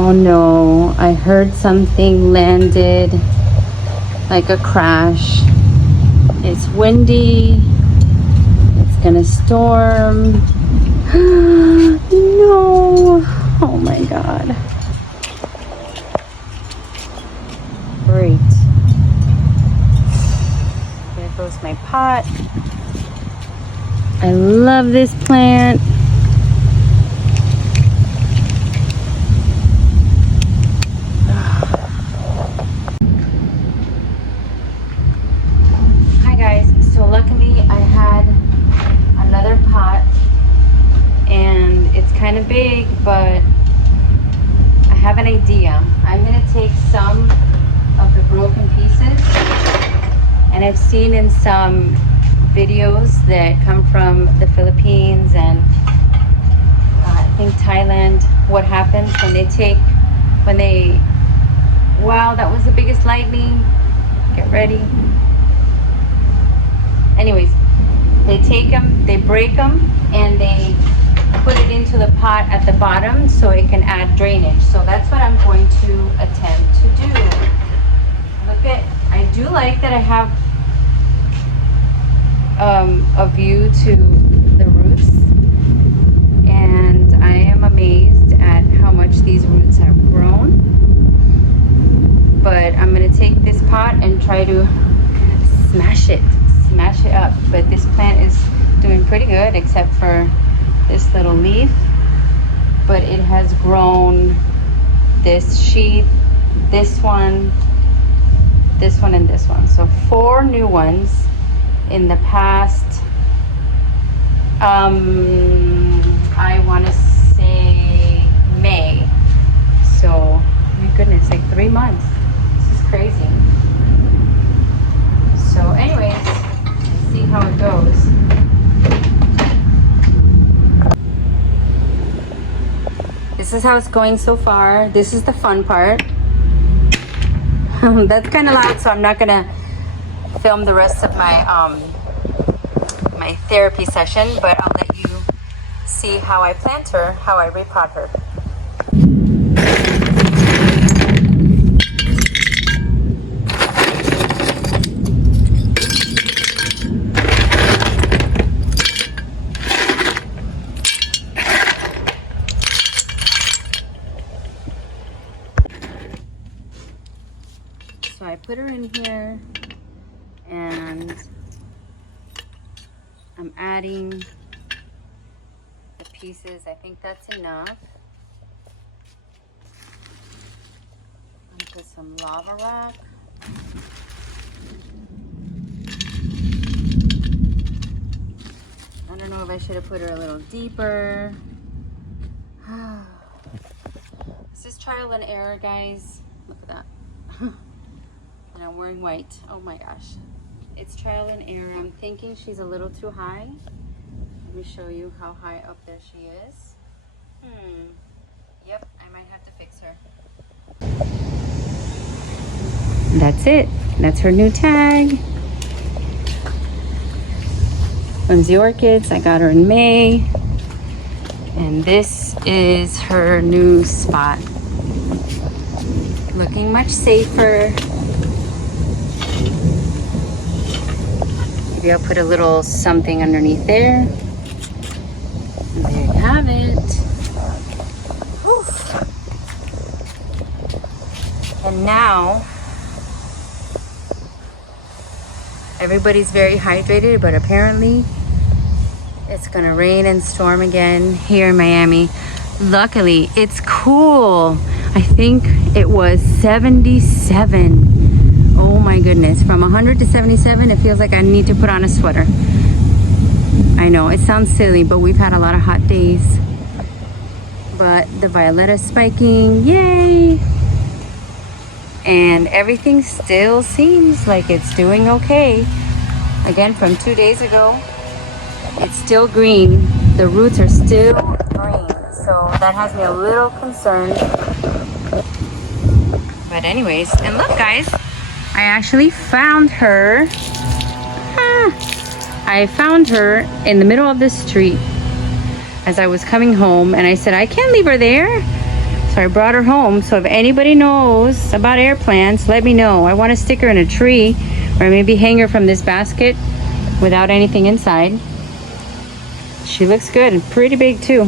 Oh no, I heard something landed, like a crash. It's windy. It's gonna storm. No. Oh my God. Great. There goes my pot. I love this plant. Hi guys, so luckily I had another pot and it's kind of big, but I have an idea. I'm gonna take some of the broken pieces, and I've seen in some videos that come from the Philippines and I think Thailand, what happens when they wow, that was the biggest lightning. Get ready. Anyways, they take them, they break them, and they put it into the pot at the bottom so it can add drainage. So that's what I'm going to attempt to do. Look at, I do like that I have a view to the roots, and I am amazed at how much these roots have grown. But I'm gonna take this pot and try to smash it up. But this plant is doing pretty good except for this little leaf, but it has grown this sheath, this one, and this one. So 4 new ones in the past, I want to say May. So my goodness, like 3 months. This is crazy. So anyways, let's see how it goes. This is how it's going so far. This is the fun part. That's kind of loud, so I'm not gonna film the rest of my my therapy session, but I'll let you see how I plant her, how I repot her. So I put her in here, and I'm adding the pieces. I think that's enough. I'm gonna put some lava rock. I don't know if I should have put her a little deeper. This is trial and error, guys. Look at that. And I'm wearing white. Oh my gosh. It's trial and error. I'm thinking she's a little too high. Let me show you how high up there she is. Yep, I might have to fix her. That's it. That's her new tag. Whimsy Orchids. I got her in May. And this is her new spot. Looking much safer. Maybe I'll put a little something underneath there. And there you have it. Oof. And now, everybody's very hydrated, but apparently it's gonna rain and storm again here in Miami. Luckily, it's cool. I think it was 77. Oh my goodness, from 100 to 77, it feels like I need to put on a sweater. I know, it sounds silly, but we've had a lot of hot days. But the Violetta's spiking, yay! And everything still seems like it's doing okay. Again, from 2 days ago, it's still green. The roots are still green, so that has me a little concerned. But anyways, and look guys, I actually found her. I found her in the middle of the street as I was coming home, and I said, I can't leave her there. So So I brought her home. So if anybody knows about air plants, let me know. I want to stick her in a tree, or maybe hang her from this basket without anything inside. She looks good and pretty big too.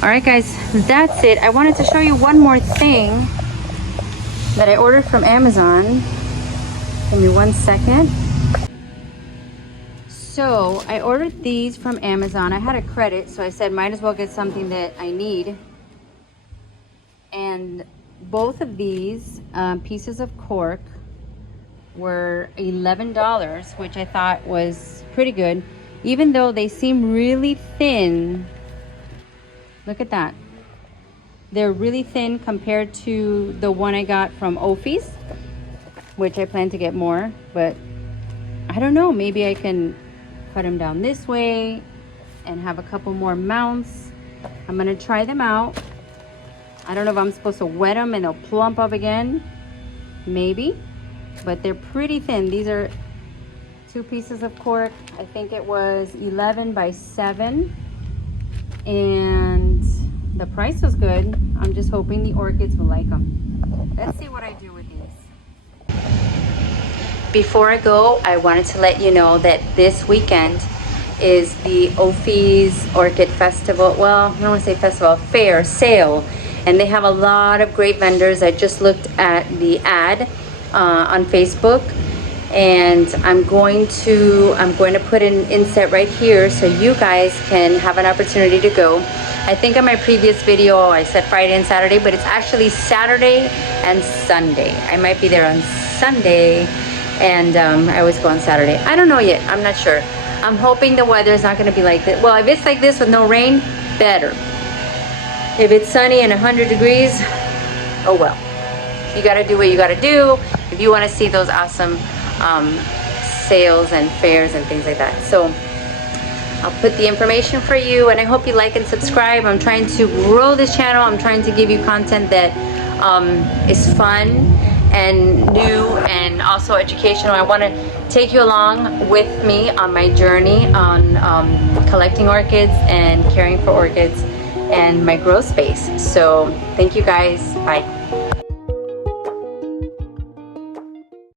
All right, guys, that's it. I wanted to show you one more thing that I ordered from Amazon. Give me 1 second. So I ordered these from Amazon. I had a credit, so I said might as well get something that I need. And both of these pieces of cork were $11, which I thought was pretty good, even though they seem really thin. Look at that. They're really thin compared to the one I got from Ophi's, which I plan to get more, but I don't know, maybe I can cut them down this way and have a couple more mounts. I'm gonna try them out. I don't know if I'm supposed to wet them and they'll plump up again, maybe, but they're pretty thin. These are 2 pieces of cork. I think it was 11 by 7, and the price was good. I'm just hoping the orchids will like them. Let's see what I do with these. Before I go, I wanted to let you know that this weekend is the Ophi's Orchid Festival. Well, I don't want to say festival, fair, sale. And they have a lot of great vendors. I just looked at the ad on Facebook, and I'm going to put an inset right here so you guys can have an opportunity to go. I think in my previous video I said Friday and Saturday, but it's actually Saturday and Sunday. I might be there on Sunday, and I always go on Saturday. I don't know yet. I'm not sure. I'm hoping the weather is not going to be like this. Well, if it's like this with no rain, better. If it's sunny and 100 degrees, oh well. You got to do what you got to do if you want to see those awesome sales and fairs and things like that. So I'll put the information for you, and I hope you like and subscribe. I'm trying to grow this channel. I'm trying to give you content that is fun and new and also educational. I want to take you along with me on my journey on collecting orchids and caring for orchids and my grow space. So thank you guys. Bye.